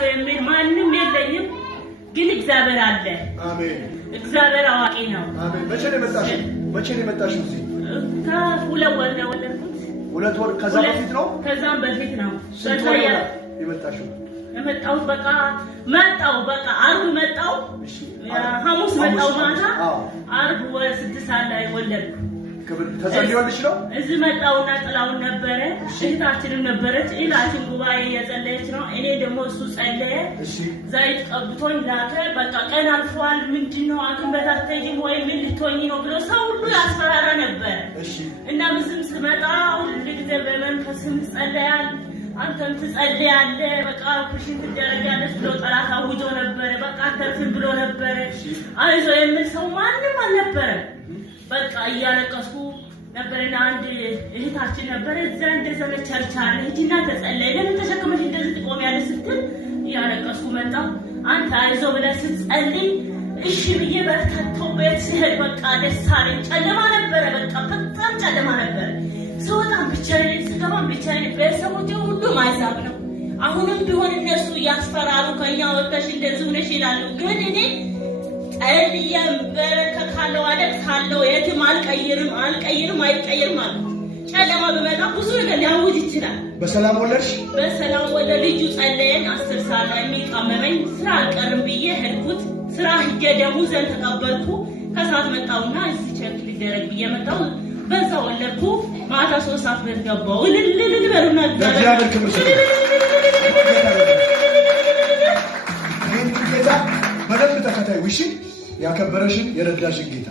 አይዞህ የሚል ማንም የለኝም ግን እግዚአብሔር አለ አሜን እግዚአብሔር አዋቂ ነው አሜን መቼ ነው የመጣሽው እዚህ ሁለት ወር ነው ወለድኩት ሁለት ወር ከዛ በፊት ነው ከዛም በፊት ነው የመጣሽው የመጣሁት በቃ ዓርብ መጣሁ ሐሙስ መጣሁ ማታ ዓርብ ወደ 6 ሰዓት ላይ ወለድኩ ተጸልዮልሽ ነው እዚህ መጣውና ጥላውን ነበረ እህታችንም ነበረች ኢላችን ጉባኤ እየጸለየች ነው እኔ ደግሞ እሱ ጸለየ ዘይት ቀብቶኝ ላከ በቃ ቀን አልፏል ምንድነው አክም በታተጂም ወይ ምን ልትሆኚ ነው ብሎ ሰው ሁሉ ያስፈራራ ነበር እና ምንም ስመጣ ሁሉ ጊዜ በመንፈስም ጸለያል አንተም ትጸልያለህ በቃ ኩሽን ትደረጋለች ብሎ ጠላት አውጆ ነበር በቃ አተርፍም ብሎ ነበር አይዞህ የሚል ሰው ማንም አልነበረ በቃ እያለቀስኩ ነበርና አንድ እህታችን ነበር እዛ እንደዘለ ቸርች አለ እጂና ተጸለየ ለምን ተሸከመሽ እንደዚህ ትቆሚያለሽ ስትል እያለቀስኩ መጣሁ አንተ አይዞህ ብለህ ስትጸልይ እሺ ብዬ በርታታው ቤት ሲሄድ በቃ ደስ አለኝ ጨለማ ነበር በቃ በጣም ጨለማ ነበር ሰውታም ብቻዬን ስገባም ብቻዬን ቤተሰቦቼ ሁሉም አይዛብ ነው አሁንም ቢሆን እነሱ ያስፈራሩ ከኛ ወጥተሽ እንደዚህ ሆነሽ ይላሉ ግን እኔ አይልየም በረከታለው አደቅታለው የትም አልቀይርም አይቀይርም ማለት ጨለማ በመጣ ብዙ ነገር ሊያውጅ ይችላል በሰላም ወለድሽ በሰላም ወደ ልጁ ጸለየን 10 ሰዓት ላይ የሚቀመመኝ ስራ አልቀርም ብዬ ሄድኩት ስራ ሂጄ ደሞዜን ተቀበልኩ ከሰዓት መጣውና እዚህ ቸክ ሊደረግ ብዬ መጣው በዛ ወለድኩ ማታ 3 ሰዓት ገባው ልልልል በሉና እግዚአብሔር ክብር በደንብ ተከታዩ እሺ ያከበረሽን የረዳሽን ጌታ